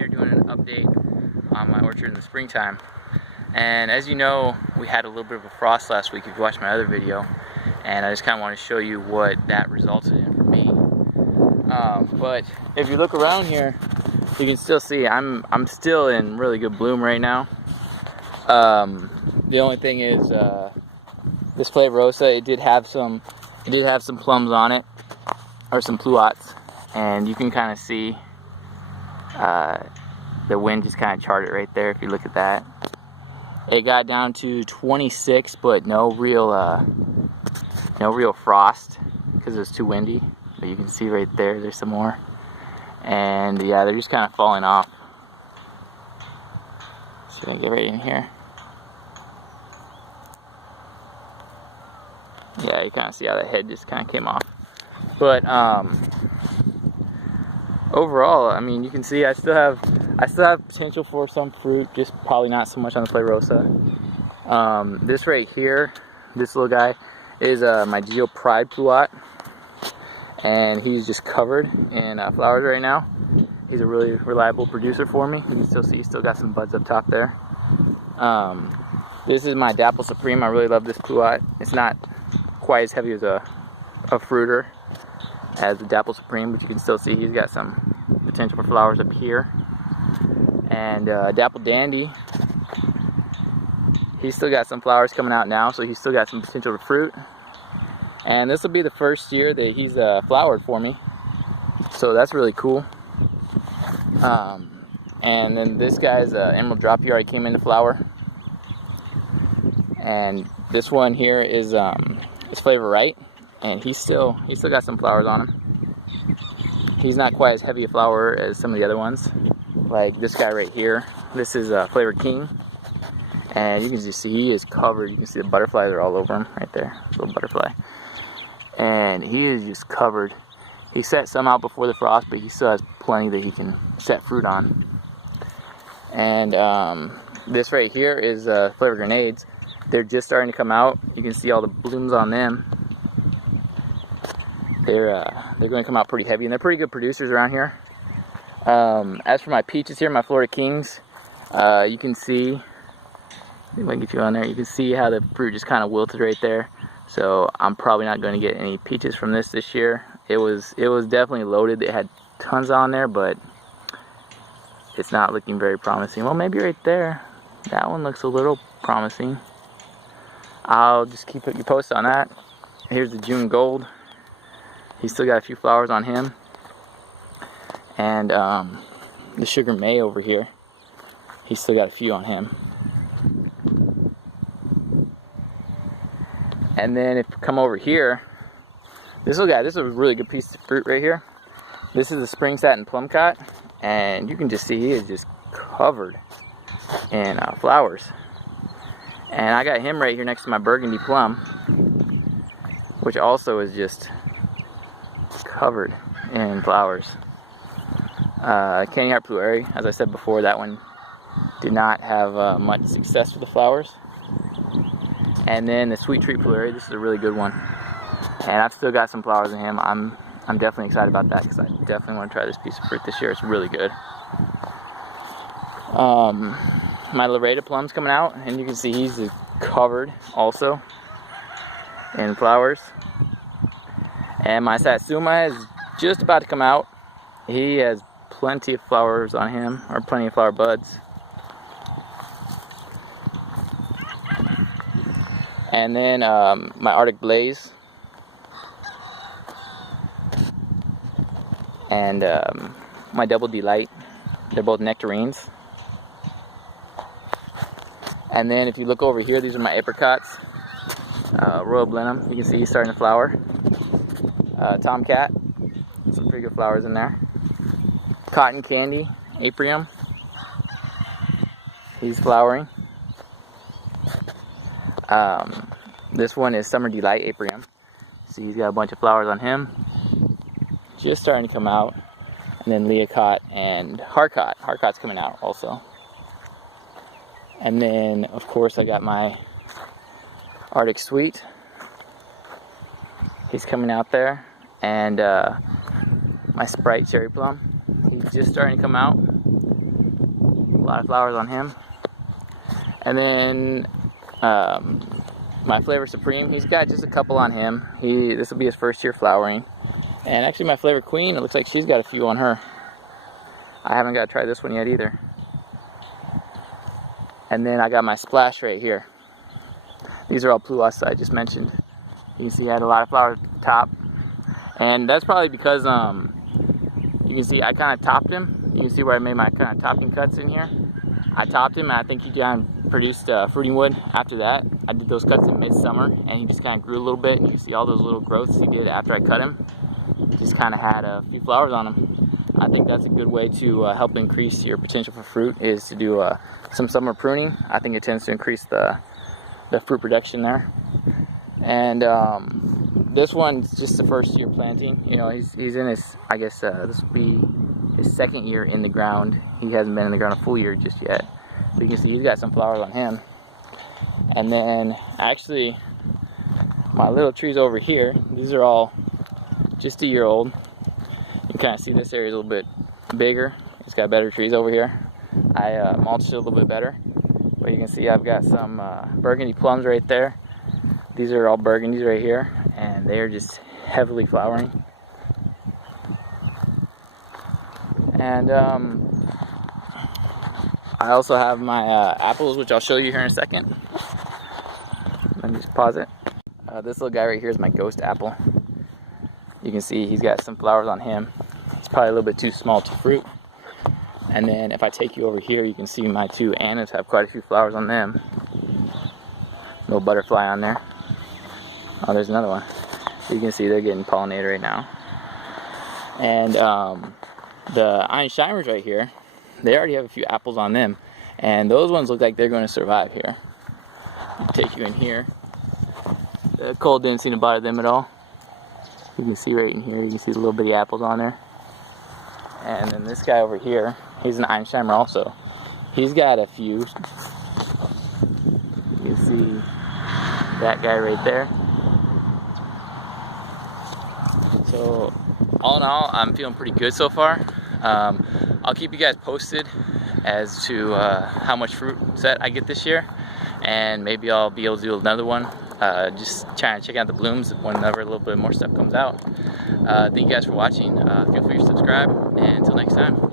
here doing an update on my orchard in the springtime. And as you know, we had a little bit of a frost last week if you watched my other video, and I just kind of want to show you what that resulted in for me. But if you look around here, you can still see I'm still in really good bloom right now. The only thing is this Flavorosa, it did have some plums on it, or some pluots, and you can kind of see the wind just kind of charted it right there if you look at that. It got down to 26, but no real frost because it was too windy. But you can see right there, there's some more. And yeah, they're just kind of falling off. So I'm gonna get right in here. Yeah, you kind of see how that head just kind of came off. But overall, I mean, you can see I still have potential for some fruit, just probably not so much on the Flavorosa. This right here, this little guy, is my Geo Pride Pluot, and he's just covered in flowers right now. He's a really reliable producer for me. You can still see he's still got some buds up top there. This is my Dapple Supreme. I really love this Pluot. It's not quite as heavy as a fruiter as the Dapple Supreme, but you can still see he's got some potential for flowers up here. And Dapple Dandy, he's still got some flowers coming out now, so he's still got some potential for fruit. And this will be the first year that he's flowered for me, so that's really cool. And then this guy's Emerald Drop, he already came into flower. And this one here is Flavor Right, and he's still got some flowers on him. He's not quite as heavy a flower as some of the other ones, like this guy right here. This is Flavor King, and you can just see he is covered. You can see the butterflies are all over him right there, little butterfly, and he is just covered. He set some out before the frost, but he still has plenty that he can set fruit on. And this right here is Flavor Grenades. They're just starting to come out. You can see all the blooms on them. They're going to come out pretty heavy, and they're pretty good producers around here. As for my peaches here, my Florida Kings, you can see, if I can get you on there, you can see how the fruit just kind of wilted right there. So I'm probably not going to get any peaches from this year. It was definitely loaded. It had tons on there, but it's not looking very promising. Well, maybe right there, that one looks a little promising. I'll just keep you posted on that. Here's the June Gold. He's still got a few flowers on him. And the Sugar May over here, he's still got a few on him. And then if you come over here, this little guy, this is a really good piece of fruit right here. This is the Spring Satin Plum Cot, and you can just see he is just covered in flowers. And I got him right here next to my Burgundy Plum, which also is just covered in flowers. Candy Heart Pluary, as I said before, that one did not have much success with the flowers. And then the Sweet Treat Pluary, this is a really good one. And I've still got some flowers in him. I'm definitely excited about that because I definitely want to try this piece of fruit this year. It's really good. My Loretta Plum's coming out, and you can see he's covered also in flowers. And my Satsuma is just about to come out. He has plenty of flowers on him, or plenty of flower buds. And then my Arctic Blaze. And my Double Delight. They're both nectarines. And then if you look over here, these are my apricots. Royal Blenheim, you can see he's starting to flower. Tomcat, some pretty good flowers in there. Cotton Candy, Aprium, he's flowering. This one is Summer Delight Aprium. See, he's got a bunch of flowers on him. Just starting to come out. And then Leocott and Harcott. Harcott's coming out also. And then, of course, I got my Arctic Sweet. He's coming out there. And my Sprite Cherry Plum. He's just starting to come out. lot of flowers on him. And then my Flavor Supreme, he's got just a couple on him. This will be his first year flowering. And actually my Flavor Queen, it looks like she's got a few on her. I haven't got to try this one yet either. And then I got my Splash right here. These are all pluas I just mentioned. You can see I had a lot of flowers at the top. And that's probably because you can see I kind of topped him. You can see where I made my kind of topping cuts in here. I topped him, and I think he kind of produced fruiting wood after that. I did those cuts in midsummer, and he just kind of grew a little bit, and you can see all those little growths he did after I cut him. Just kind of had a few flowers on him. I think that's a good way to help increase your potential for fruit, is to do some summer pruning. I think it tends to increase the fruit production there. And this one's just the first year planting. You know, he's in his, I guess this will be his second year in the ground. He hasn't been in the ground a full year just yet. But you can see he's got some flowers on him. And then actually my little trees over here, these are all just a year old. You can kind of see this area is a little bit bigger. It's got better trees over here. I mulched it a little bit better. But you can see I've got some burgundy plums right there. These are all burgundies right here, and they are just heavily flowering. And I also have my apples, which I'll show you here in a second. Let me just pause it. This little guy right here is my ghost apple. You can see he's got some flowers on him. He's probably a little bit too small to fruit. And then if I take you over here, you can see my two annas have quite a few flowers on them. Little butterfly on there. Oh, there's another one. You can see they're getting pollinated right now. And the Einsteimers right here, they already have a few apples on them. And those ones look like they're going to survive here. Take you in here. The cold didn't seem to bother them at all. You can see right in here, you can see the little bitty apples on there. And then this guy over here, he's an Einsteimer also. He's got a few. You can see that guy right there. So all in all, I'm feeling pretty good so far. I'll keep you guys posted as to how much fruit set I get this year, and maybe I'll be able to do another one. Just trying to check out the blooms whenever a little bit more stuff comes out. Thank you guys for watching. Feel free to subscribe, and until next time.